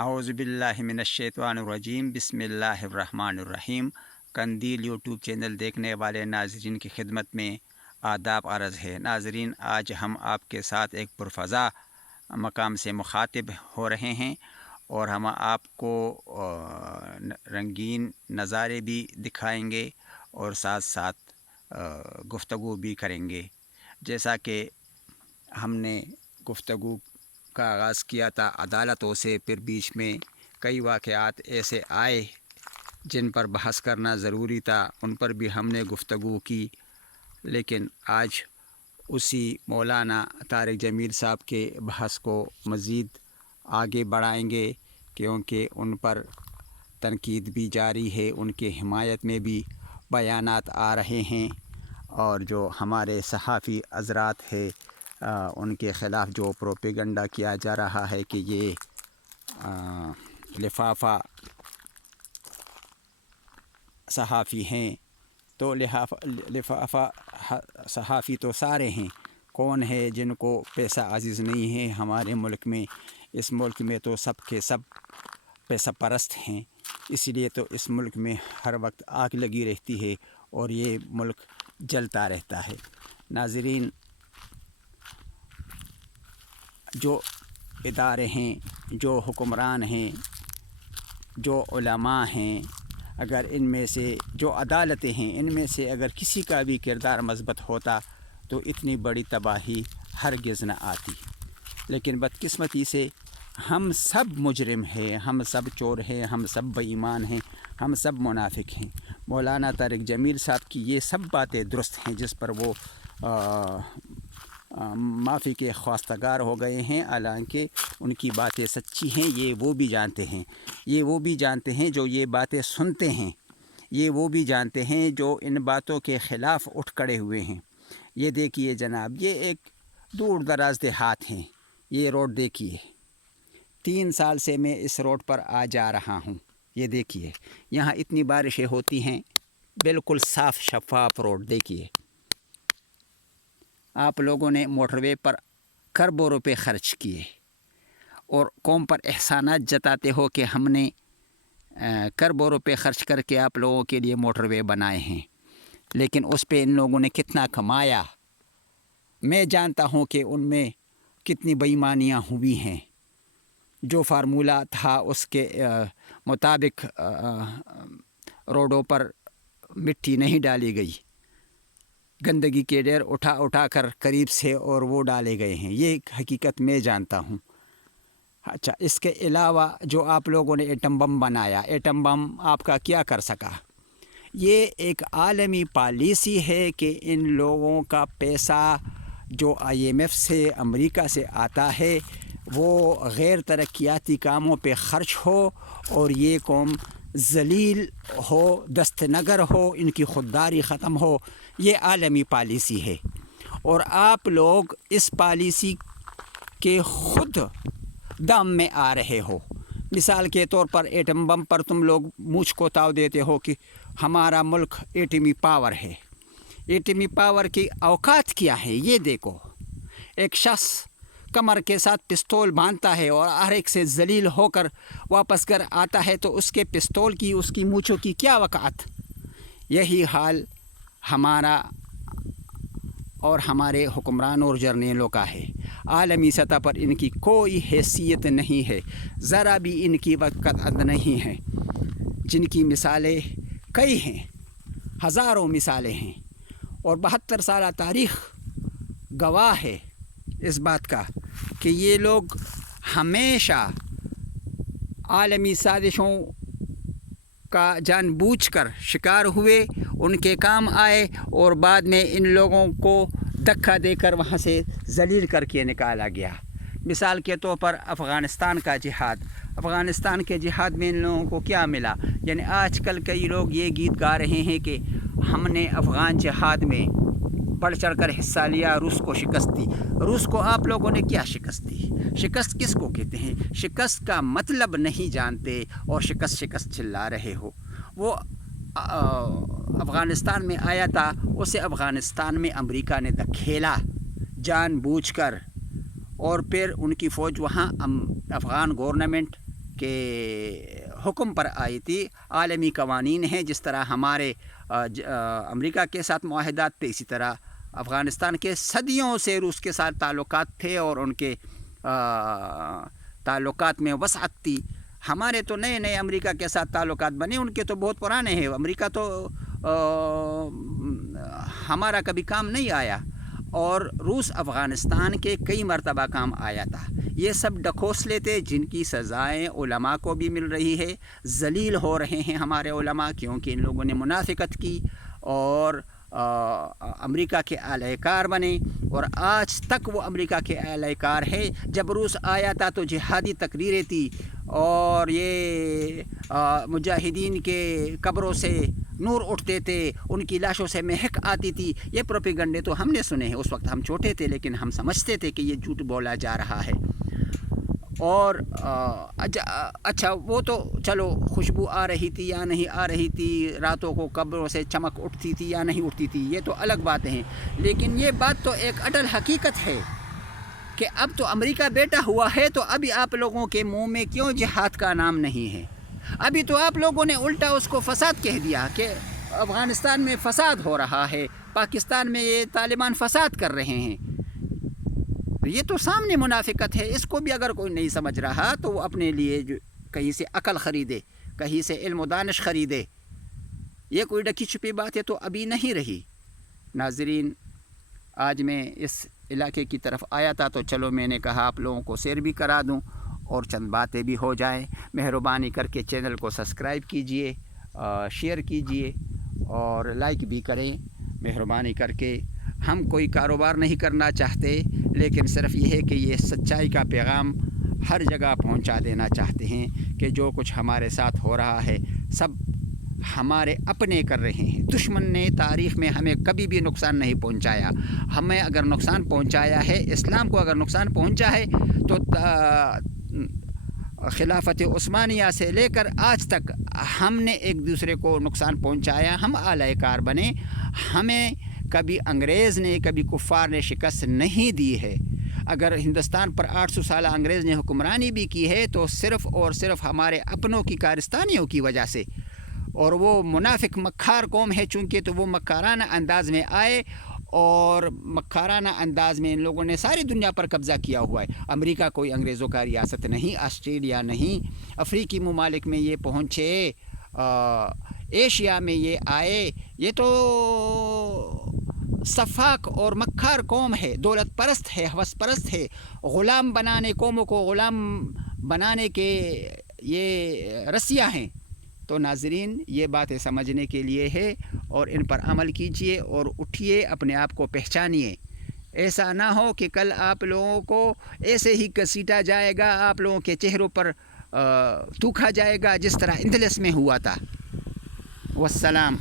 اعوذ باللہ من الشیطان الرجیم بسم اللہ الرحمن الرحیم۔ قندیل یوٹیوب چینل دیکھنے والے ناظرین کی خدمت میں آداب عرض ہے۔ ناظرین، آج ہم آپ کے ساتھ ایک پرفضا مقام سے مخاطب ہو رہے ہیں اور ہم آپ کو رنگین نظارے بھی دکھائیں گے اور ساتھ ساتھ گفتگو بھی کریں گے۔ جیسا کہ ہم نے گفتگو کا آغاز کیا تھا عدالتوں سے، پھر بیچ میں کئی واقعات ایسے آئے جن پر بحث کرنا ضروری تھا، ان پر بھی ہم نے گفتگو کی، لیکن آج اسی مولانا طارق جمیل صاحب کے بحث کو مزید آگے بڑھائیں گے، کیونکہ ان پر تنقید بھی جاری ہے، ان کے حمایت میں بھی بیانات آ رہے ہیں، اور جو ہمارے صحافی حضرات ہیں ان کے خلاف جو پروپیگنڈا کیا جا رہا ہے کہ یہ لفافہ صحافی ہیں، تو لفافہ صحافی تو سارے ہیں، کون ہے جن کو پیسہ عزیز نہیں ہے ہمارے ملک میں؟ اس ملک میں تو سب کے سب پیسہ پرست ہیں، اس لیے تو اس ملک میں ہر وقت آگ لگی رہتی ہے اور یہ ملک جلتا رہتا ہے۔ ناظرین، جو ادارے ہیں، جو حکمران ہیں، جو علماء ہیں، اگر ان میں سے جو عدالتیں ہیں، ان میں سے اگر کسی کا بھی کردار مثبت ہوتا تو اتنی بڑی تباہی ہرگز نہ آتی، لیکن بدقسمتی سے ہم سب مجرم ہیں، ہم سب چور ہیں، ہم سب بے ایمان ہیں، ہم سب منافق ہیں۔ مولانا طارق جمیل صاحب کی یہ سب باتیں درست ہیں جس پر وہ معافی کے خواستگار ہو گئے ہیں، حالانکہ ان کی باتیں سچی ہیں، یہ وہ بھی جانتے ہیں، یہ وہ بھی جانتے ہیں جو یہ باتیں سنتے ہیں، یہ وہ بھی جانتے ہیں جو ان باتوں کے خلاف اٹھ کھڑے ہوئے ہیں۔ یہ دیکھیے جناب، یہ ایک دور دراز دیہات ہیں، یہ روڈ دیکھیے، 3 سال سے میں اس روڈ پر آ جا رہا ہوں، یہ دیکھیے یہاں اتنی بارشیں ہوتی ہیں، بالکل صاف شفاف روڈ دیکھیے۔ آپ لوگوں نے موٹر وے پر کروڑوں روپے خرچ کیے اور قوم پر احسانات جتاتے ہو کہ ہم نے کروڑوں روپے خرچ کر کے آپ لوگوں کے لیے موٹر وے بنائے ہیں، لیکن اس پہ ان لوگوں نے کتنا کمایا؟ میں جانتا ہوں کہ ان میں کتنی بے ایمانیاں ہوئی ہیں۔ جو فارمولہ تھا اس کے مطابق روڈوں پر مٹی نہیں ڈالی گئی، گندگی کے ڈھیر اٹھا کر قریب سے اور وہ ڈالے گئے ہیں، یہ حقیقت میں جانتا ہوں۔ اچھا، اس کے علاوہ جو آپ لوگوں نے ایٹم بم بنایا، ایٹم بم آپ کا کیا کر سکا؟ یہ ایک عالمی پالیسی ہے کہ ان لوگوں کا پیسہ جو IMF سے، امریکہ سے آتا ہے، وہ غیر ترقیاتی کاموں پہ خرچ ہو اور یہ قوم ذلیل ہو، دست نگر ہو، ان کی خودداری ختم ہو، یہ عالمی پالیسی ہے، اور آپ لوگ اس پالیسی کے خود دام میں آ رہے ہو۔ مثال کے طور پر ایٹم بم پر تم لوگ مجھ کو تاؤ دیتے ہو کہ ہمارا ملک ایٹمی پاور ہے۔ ایٹمی پاور کی اوقات کیا ہے یہ دیکھو۔ ایک شخص کمر کے ساتھ پستول باندھتا ہے اور ہر ایک سے ذلیل ہو کر واپس گھر آتا ہے تو اس کے پستول کی، اس کی مونچھوں کی کیا وقعت؟ یہی حال ہمارا اور ہمارے حکمرانوں اور جرنیلوں کا ہے۔ عالمی سطح پر ان کی کوئی حیثیت نہیں ہے، ذرا بھی ان کی وقت نہیں ہے، جن کی مثالیں کئی ہیں، ہزاروں مثالیں ہیں، اور 72 سالہ تاریخ گواہ ہے اس بات کا کہ یہ لوگ ہمیشہ عالمی سازشوں کا جان بوجھ کر شکار ہوئے، ان کے کام آئے اور بعد میں ان لوگوں کو دھکا دے کر وہاں سے ذلیل کر کے نکالا گیا۔ مثال کے طور پر افغانستان کا جہاد، افغانستان کے جہاد میں ان لوگوں کو کیا ملا؟ یعنی آج کل کئی لوگ یہ گیت گا رہے ہیں کہ ہم نے افغان جہاد میں بڑھ چڑھ کر حصہ لیا، روس کو شکست دی۔ روس کو آپ لوگوں نے کیا شکست دی؟ شکست کس کو کہتے ہیں؟ شکست کا مطلب نہیں جانتے اور شکست چلا رہے ہو۔ وہ افغانستان میں آیا تھا، اسے افغانستان میں امریکہ نے دھکیلا جان بوجھ کر، اور پھر ان کی فوج وہاں افغان گورنمنٹ کے حکم پر آئی تھی. عالمی قوانین ہیں، جس طرح ہمارے امریکہ کے ساتھ معاہدات تھے، اسی طرح افغانستان کے صدیوں سے روس کے ساتھ تعلقات تھے اور ان کے تعلقات میں وسعت تھی. ہمارے تو نئے نئے امریکہ کے ساتھ تعلقات بنے، ان کے تو بہت پرانے ہیں. امریکہ تو ہمارا کبھی کام نہیں آیا، اور روس افغانستان کے کئی مرتبہ کام آیا تھا. یہ سب ڈکوسلے تھے جن کی سزائیں علماء کو بھی مل رہی ہے. ذلیل ہو رہے ہیں ہمارے علماء، کیونکہ ان لوگوں نے منافقت کی اور امریکہ کے اعلی کار بنے، اور آج تک وہ امریکہ کے اعلی کار ہے. جب روس آیا تھا تو جہادی تقریریں تھی، اور یہ مجاہدین کے قبروں سے نور اٹھتے تھے، ان کی لاشوں سے مہک آتی تھی. یہ پروپیگنڈے تو ہم نے سنے ہیں، اس وقت ہم چھوٹے تھے، لیکن ہم سمجھتے تھے کہ یہ جھوٹ بولا جا رہا ہے. اور اچھا وہ تو چلو خوشبو آ رہی تھی یا نہیں آ رہی تھی، راتوں کو قبروں سے چمک اٹھتی تھی یا نہیں اٹھتی تھی، یہ تو الگ باتیں ہیں. لیکن یہ بات تو ایک اٹل حقیقت ہے کہ اب تو امریکہ بیٹا ہوا ہے، تو ابھی آپ لوگوں کے منہ میں کیوں جہاد کا نام نہیں ہے؟ ابھی تو آپ لوگوں نے الٹا اس کو فساد کہہ دیا کہ افغانستان میں فساد ہو رہا ہے، پاکستان میں یہ طالبان فساد کر رہے ہیں. یہ تو سامنے منافقت ہے. اس کو بھی اگر کوئی نہیں سمجھ رہا تو وہ اپنے لیے کہیں سے عقل خریدے، کہیں سے علم و دانش خریدے. یہ کوئی ڈکی چھپی بات ہے تو ابھی نہیں رہی. ناظرین، آج میں اس علاقے کی طرف آیا تھا تو چلو میں نے کہا آپ لوگوں کو سیر بھی کرا دوں اور چند باتیں بھی ہو جائیں. مہربانی کر کے چینل کو سبسکرائب کیجئے، شیئر کیجئے اور لائک بھی کریں مہربانی کر کے. ہم کوئی کاروبار نہیں کرنا چاہتے، لیکن صرف یہ ہے کہ یہ سچائی کا پیغام ہر جگہ پہنچا دینا چاہتے ہیں کہ جو کچھ ہمارے ساتھ ہو رہا ہے سب ہمارے اپنے کر رہے ہیں. دشمن نے تاریخ میں ہمیں کبھی بھی نقصان نہیں پہنچایا. ہمیں اگر نقصان پہنچایا ہے، اسلام کو اگر نقصان پہنچا ہے، تو خلافت عثمانیہ سے لے کر آج تک ہم نے ایک دوسرے کو نقصان پہنچایا. ہم اعلی کار بنے، ہمیں کبھی انگریز نے، کبھی کفار نے شکست نہیں دی ہے. اگر ہندوستان پر 800 سالہ انگریز نے حکمرانی بھی کی ہے تو صرف اور صرف ہمارے اپنوں کی کارستانیوں کی وجہ سے. اور وہ منافق مکار قوم ہے، چونکہ تو وہ مکارانہ انداز میں آئے، اور مکارانہ انداز میں ان لوگوں نے ساری دنیا پر قبضہ کیا ہوا ہے. امریکہ کوئی انگریزوں کا ریاست نہیں، آسٹریلیا نہیں، افریقی ممالک میں یہ پہنچے، ایشیا میں یہ آئے. یہ تو سفاک اور مکار قوم ہے، دولت پرست ہے، ہوس پرست ہے. غلام بنانے، قوموں کو غلام بنانے کے یہ رسیاں ہیں. تو ناظرین، یہ باتیں سمجھنے کے لیے ہے اور ان پر عمل کیجئے اور اٹھیے، اپنے آپ کو پہچانیے. ایسا نہ ہو کہ کل آپ لوگوں کو ایسے ہی گھسیٹا جائے گا، آپ لوگوں کے چہروں پر تھوکا جائے گا، جس طرح اندلس میں ہوا تھا. والسلام.